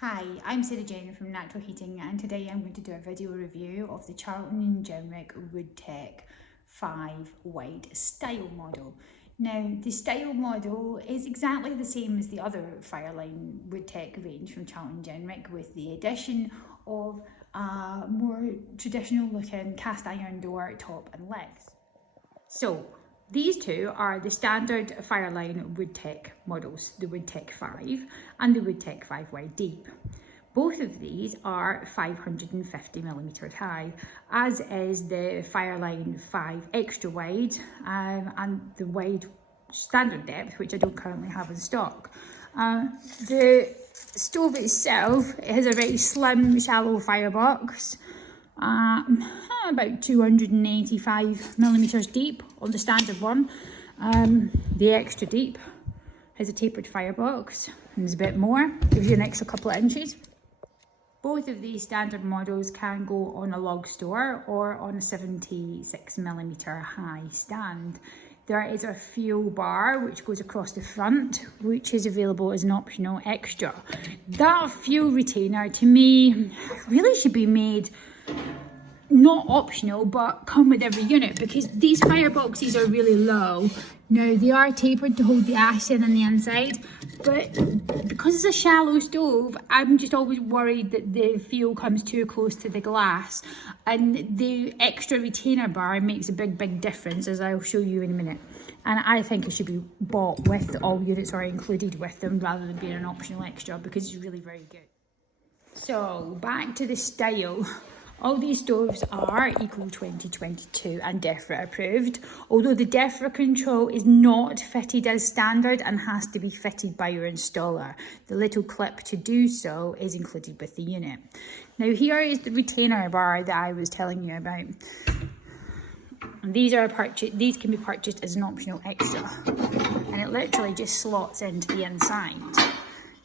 Hi, I'm Sarah Jenner from Natural Heating, and today I'm going to do a video review of the Charlton Jenrick Woodtec 5 wide style model. Now, the style model is exactly the same as the other Fireline Woodtec range from Charlton Jenrick, with the addition of a more traditional looking cast iron door, top and legs. So these two are the standard Fireline Woodtec models, the Woodtec 5 and the Woodtec 5 wide deep. Both of these are 550mm high, as is the Fireline 5 extra wide and the wide standard depth, which I don't currently have in stock. The stove itself has a very slim, shallow firebox. About 285mm deep on the standard one. The extra deep has a tapered firebox and is a bit more, gives you an extra couple of inches. Both of these standard models can go on a log store or on a 76mm high stand. There is a fuel bar which goes across the front, which is available as an optional extra. That fuel retainer, to me, really should be made not optional, but come with every unit, because these fireboxes are really low. Now, they are tapered to hold the ash in on the inside, but because it's a shallow stove, I'm just always worried that the fuel comes too close to the glass, and the extra retainer bar makes a big difference, as I'll show you in a minute. And I think it should be bought with all units or included with them, rather than being an optional extra, because it's really very good. So back to the style. All these stoves are Eco 2022 and DEFRA approved, although the DEFRA control is not fitted as standard and has to be fitted by your installer. The little clip to do so is included with the unit. Now, here is the retainer bar that I was telling you about. These can be purchased as an optional extra, and it literally just slots into the inside.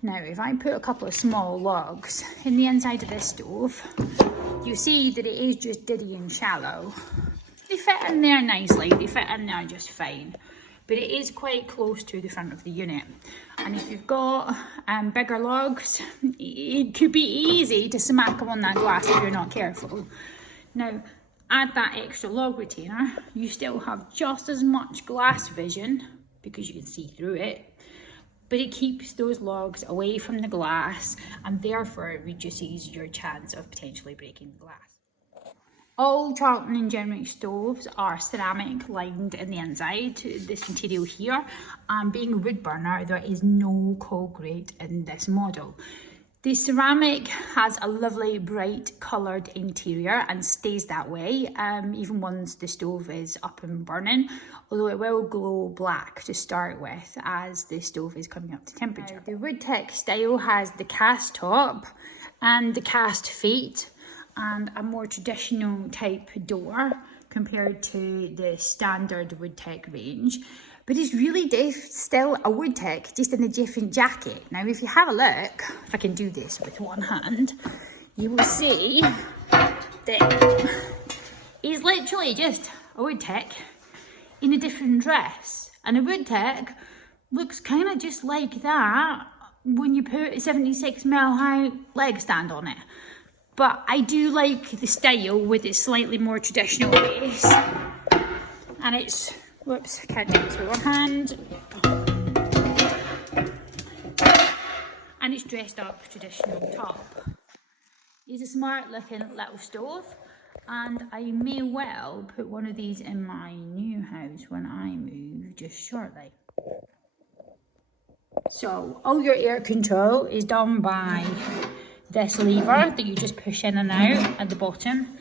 Now, if I put a couple of small logs in the inside of this stove, you see that it is just diddy and shallow. They fit in there nicely, they fit in there just fine, but it is quite close to the front of the unit. And if you've got bigger logs, it could be easy to smack them on that glass if you're not careful. Now, add that extra log retainer, you still have just as much glass vision, because you can see through it, but it keeps those logs away from the glass, and therefore it reduces your chance of potentially breaking the glass. All Charlton and Jenrick stoves are ceramic lined in the inside, this material here, and being a wood burner, there is no coal grate in this model. The ceramic has a lovely bright coloured interior and stays that way, even once the stove is up and burning, although it will glow black to start with as the stove is coming up to temperature. The Woodtec style has the cast top and the cast feet and a more traditional type door compared to the standard Woodtec range. But it's really still a Woodtec, just in a different jacket. Now, if you have a look, if I can do this with one hand, you will see that it's literally just a Woodtec in a different dress. And a Woodtec looks kind of just like that when you put a 76mm high leg stand on it. But I do like the style with its slightly more traditional base. And it's, whoops, can't do this with one hand. And it's dressed up traditional top. It's a smart looking little stove, and I may well put one of these in my new house when I move just shortly. So all your air control is done by this lever that you just push in and out at the bottom.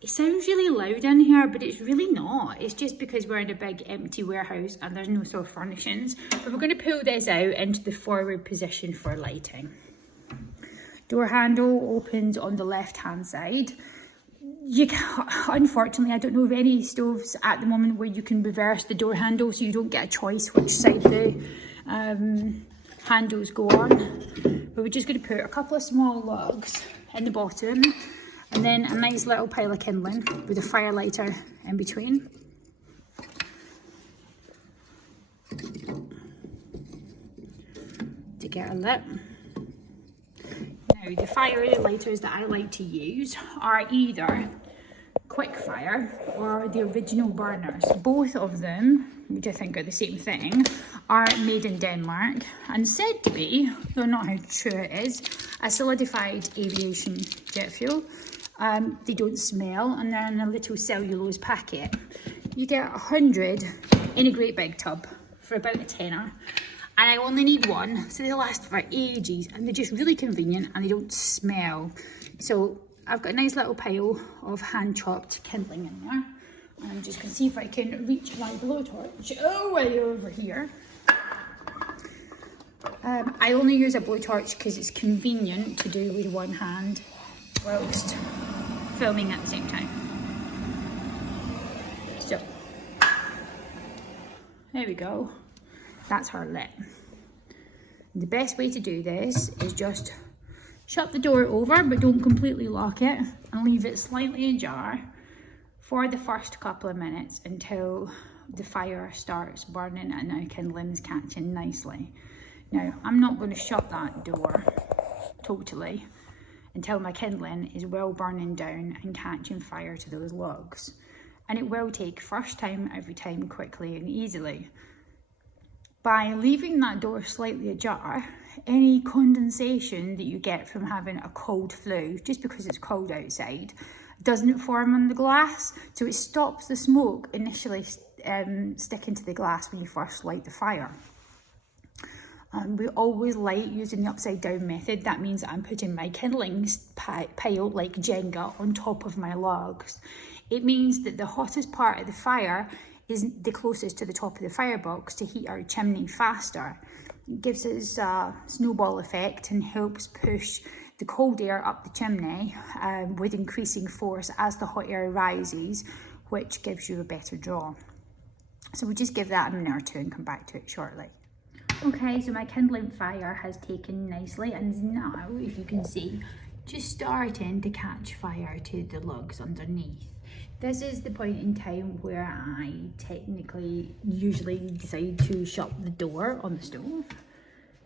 It sounds really loud in here, but it's really not. It's just because we're in a big empty warehouse and there's no sort of furnishings. But we're going to pull this out into the forward position for lighting. Door handle opens on the left hand side. Unfortunately, I don't know of any stoves at the moment where you can reverse the door handle, so you don't get a choice which side the handles go on. But we're just going to put a couple of small logs in the bottom, and then a nice little pile of kindling with a fire lighter in between. To get a lit. Now the fire lighters that I like to use are either quick fire or the original burners. Both of them, which I think are the same thing, are made in Denmark and said to be, though not how true it is, a solidified aviation jet fuel. They don't smell and they're in a little cellulose packet. You get 100 in a great big tub for about a tenner. And I only need one, so they last for ages and they're just really convenient and they don't smell. So I've got a nice little pile of hand chopped kindling in there. And I'm just gonna see if I can reach my blowtorch. Oh, way over here. I only use a blowtorch because it's convenient to do with one hand whilst filming at the same time. So, there we go. That's her lit. The best way to do this is just shut the door over, but don't completely lock it, and leave it slightly ajar for the first couple of minutes until the fire starts burning and our kindling's catching nicely. Now, I'm not going to shut that door totally until my kindling is well burning down and catching fire to those logs. And it will take first time, every time, quickly and easily. By leaving that door slightly ajar, any condensation that you get from having a cold flue, just because it's cold outside, doesn't form on the glass, so it stops the smoke initially sticking to the glass when you first light the fire. We always light using the upside down method. That means that I'm putting my kindling pile like Jenga on top of my logs. It means that the hottest part of the fire is the closest to the top of the firebox to heat our chimney faster. It gives us a snowball effect and helps push the cold air up the chimney with increasing force as the hot air rises, which gives you a better draw. So we'll just give that a minute or two and come back to it shortly. Okay, so my kindling fire has taken nicely and is now, if you can see, just starting to catch fire to the logs underneath. This is the point in time where I technically usually decide to shut the door on the stove.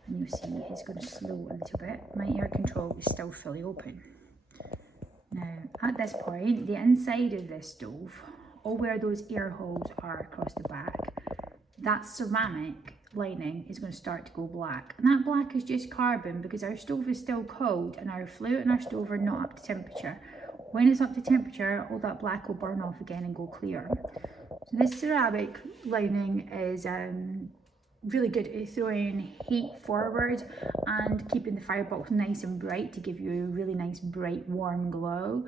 And you'll see it's going to slow a little bit. My air control is still fully open. Now, at this point, the inside of this stove, or where those air holes are across the back, that ceramic lining is going to start to go black. And that black is just carbon because our stove is still cold and our flue and our stove are not up to temperature. When it's up to temperature, all that black will burn off again and go clear. So this ceramic lining is really good at throwing heat forward and keeping the firebox nice and bright to give you a really nice bright warm glow.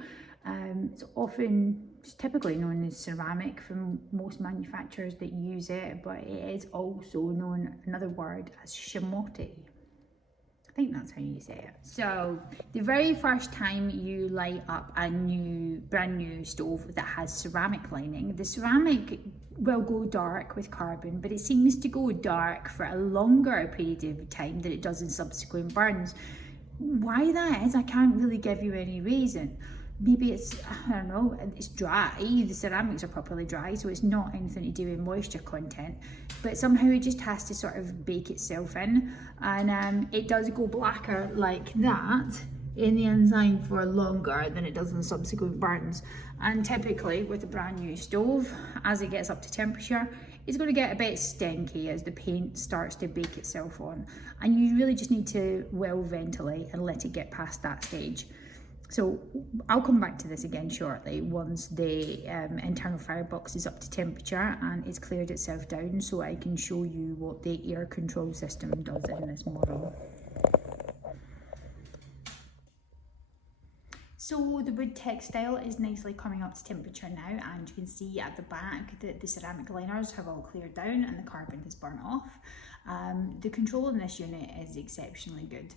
It's typically known as ceramic from most manufacturers that use it, but it is also known, another word, as chamotte. I think that's how you say it. So the very first time you light up a brand new stove that has ceramic lining, the ceramic will go dark with carbon, but it seems to go dark for a longer period of time than it does in subsequent burns. Why that is, I can't really give you any reason. Maybe it's, I don't know, it's dry, the ceramics are properly dry, so it's not anything to do with moisture content, but somehow it just has to sort of bake itself in, and it does go blacker like that in the inside for longer than it does in subsequent burns. And typically with a brand new stove, as it gets up to temperature, it's going to get a bit stinky as the paint starts to bake itself on, and you really just need to well ventilate and let it get past that stage. So I'll come back to this again shortly once the internal firebox is up to temperature and it's cleared itself down, so I can show you what the air control system does in this model. So the wood textile is nicely coming up to temperature now, and you can see at the back that the ceramic liners have all cleared down and the carbon has burnt off. The control in this unit is exceptionally good.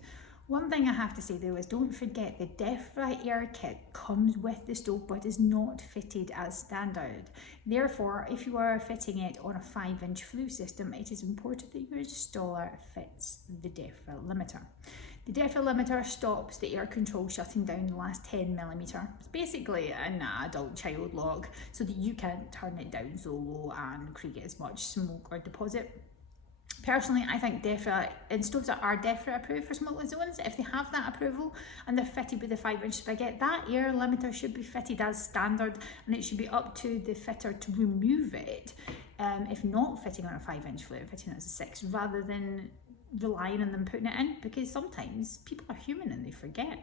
One thing I have to say though is don't forget the DEFRA air kit comes with the stove but is not fitted as standard. Therefore, if you are fitting it on a 5-inch flue system, it is important that your installer fits the DEFRA limiter. The DEFRA limiter stops the air control shutting down the last 10mm. It's basically an adult child lock so that you can't turn it down so low and create as much smoke or deposit. Personally, I think DEFRA, in stoves that are DEFRA approved for smokeless zones, if they have that approval and they're fitted with a 5-inch spigot, that air limiter should be fitted as standard, and it should be up to the fitter to remove it, if not fitting on a 5-inch flue, fitting it as a 6, rather than relying on them putting it in, because sometimes people are human and they forget.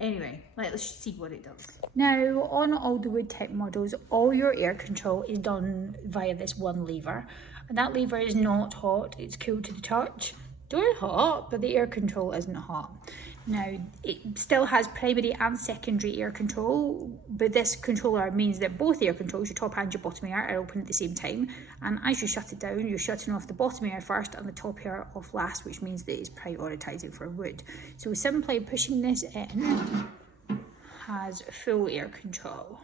Anyway, let's see what it does. Now, on all the Woodtec models, all your air control is done via this one lever. And that lever is not hot, it's cool to the touch. They're hot, but the air control isn't hot. Now, it still has primary and secondary air control, but this controller means that both air controls, your top and your bottom air, are open at the same time. And as you shut it down, you're shutting off the bottom air first and the top air off last, which means that it's prioritising for wood. So simply pushing this in has full air control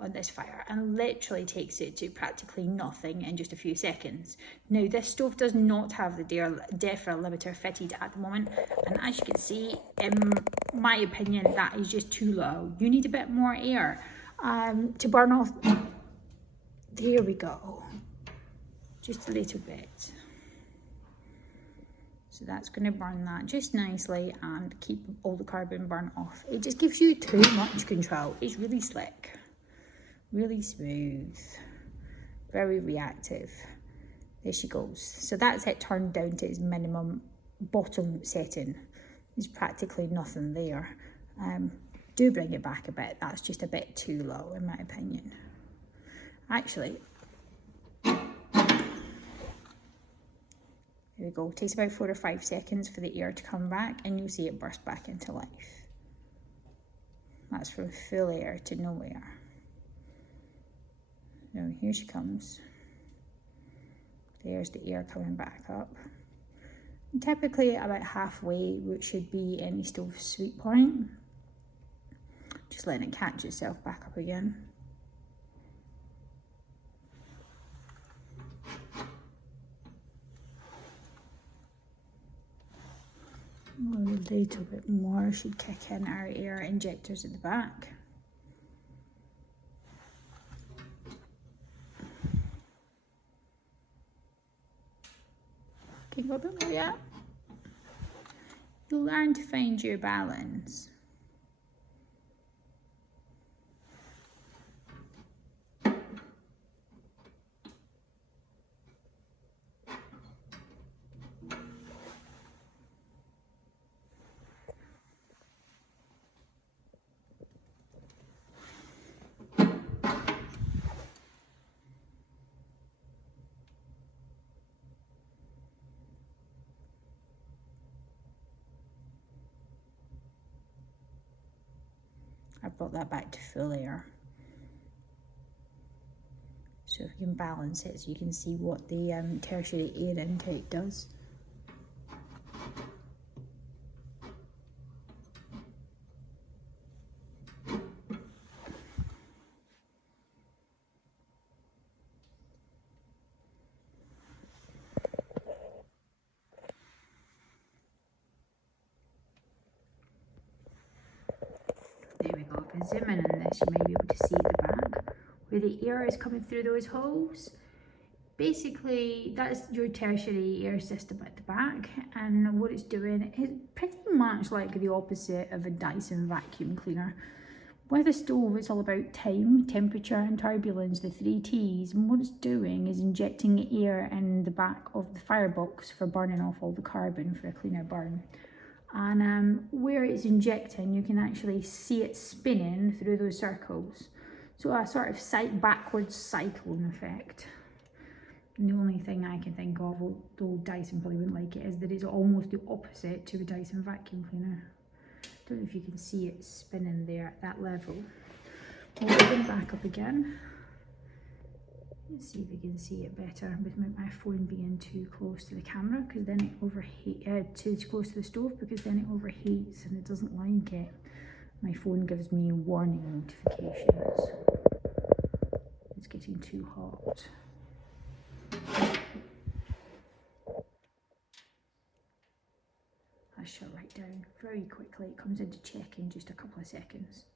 on this fire and literally takes it to practically nothing in just a few seconds. Now, this stove does not have the DEFRA limiter fitted at the moment, and as you can see, in my opinion, that is just too low. You need a bit more air to burn off. There we go, just a little bit. So that's going to burn that just nicely and keep all the carbon burnt off. It just gives you too much control. It's really slick, really smooth, very reactive. There she goes. So that's it turned down to its minimum bottom setting. There's practically nothing there. Do bring it back a bit. That's just a bit too low in my opinion. Actually, there we go. It takes about 4 or 5 seconds for the air to come back and you'll see it burst back into life. That's from full air to no air. So here she comes. There's the air coming back up. And typically about halfway, which should be any stove's sweet point. Just letting it catch itself back up again. A little bit more should kick in our air injectors at the back. Okay, got a bit more yet. You'll learn to find your balance. I brought that back to full air. So if you can balance it so you can see what the tertiary air intake does. There we go. If I zoom in on this, you may be able to see at the back where the air is coming through those holes. Basically, that's your tertiary air system at the back, and what it's doing is pretty much like the opposite of a Dyson vacuum cleaner. With a stove, it's all about time, temperature and turbulence, the 3 T's, and what it's doing is injecting air in the back of the firebox for burning off all the carbon for a cleaner burn. And where it's injecting, you can actually see it spinning through those circles. So a sort of backwards cyclone effect. And the only thing I can think of, although Dyson probably wouldn't like it, is that it's almost the opposite to a Dyson vacuum cleaner. Don't know if you can see it spinning there at that level. We'll open back up again. Let's see if we can see it better without my phone being too close to the camera, because then it overheats, too close to the stove, because then it overheats and it doesn't like it. My phone gives me warning notifications. It's getting too hot. I shut right down very quickly. It comes into check in just a couple of seconds.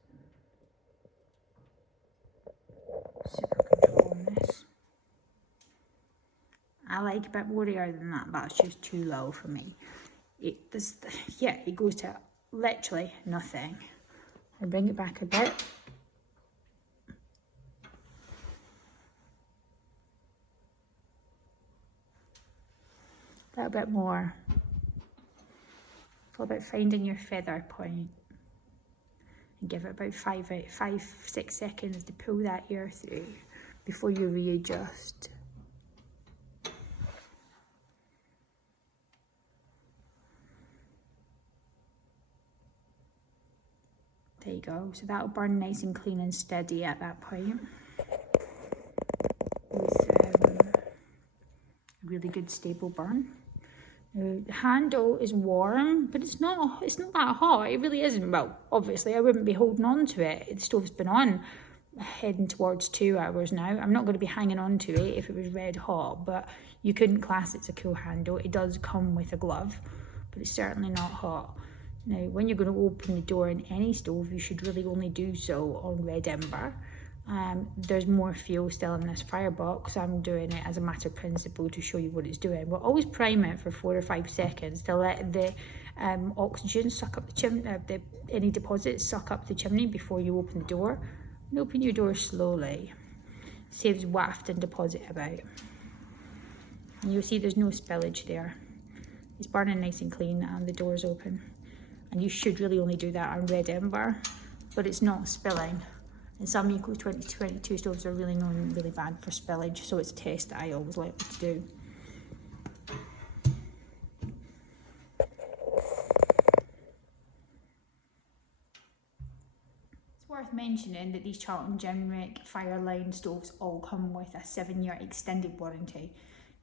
Super control on this. I like a bit more air than that. That's just too low for me. Yeah, it goes to literally nothing. I bring it back a bit. A little bit more. It's all about finding your feather point. And give it about 5-6 seconds to pull that air through before you readjust. There you go. So that'll burn nice and clean and steady at that point. With a really good stable burn. The handle is warm, but it's not that hot. It really isn't. Well, obviously I wouldn't be holding on to it. The stove's been on heading towards 2 hours now. I'm not going to be hanging on to it if it was red hot, but you couldn't class it as a cool handle. It does come with a glove, but it's certainly not hot. Now, when you're going to open the door in any stove, you should really only do so on red ember. There's more fuel still in this firebox. I'm doing it as a matter of principle to show you what it's doing. We'll always prime it for 4 or 5 seconds to let the oxygen suck up the chimney, any deposits suck up the chimney before you open the door. And open your door slowly. Saves waft and deposit about. And you'll see there's no spillage there. It's burning nice and clean and the door's open. And you should really only do that on red ember, but it's not spilling. And some Eco 2022 stoves are really known really bad for spillage, so it's a test that I always like to do. It's worth mentioning that these Charlton Jenrick Fireline stoves all come with a 7-year extended warranty.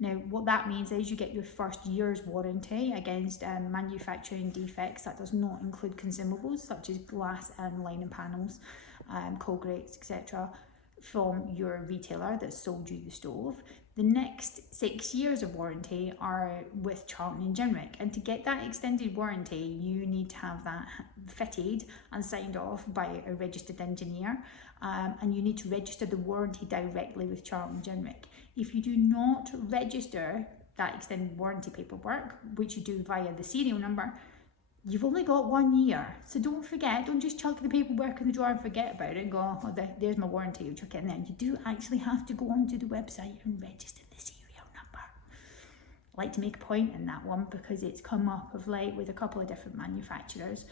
Now, what that means is you get your first year's warranty against manufacturing defects. That does not include consumables such as glass and lining panels, cold grates, etc. from your retailer that sold you the stove. The next 6 years of warranty are with Charlton Jenrick, and to get that extended warranty you need to have that fitted and signed off by a registered engineer, and you need to register the warranty directly with Charlton Jenrick. If you do not register that extended warranty paperwork, which you do via the serial number, you've only got 1 year. So don't forget, don't just chuck the paperwork in the drawer and forget about it and go, oh, there's my warranty, you chuck it in there. You do actually have to go onto the website and register the serial number. I like to make a point in that one because it's come up of late with a couple of different manufacturers.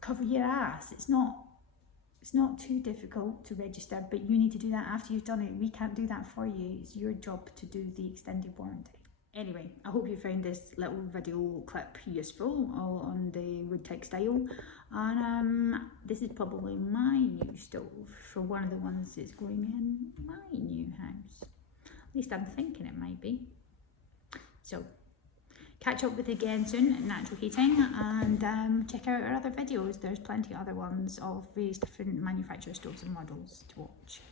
Cover your ass. It's not too difficult to register, but you need to do that after you've done it. We can't do that for you. It's your job to do the extended warranty. Anyway, I hope you found this little video clip useful, all on the Woodtec style. And this is probably my new stove for one of the ones that's going in my new house. At least I'm thinking it might be. So, catch up with you again soon at Natural Heating, and check out our other videos. There's plenty of other ones of various different manufacturer stoves and models to watch.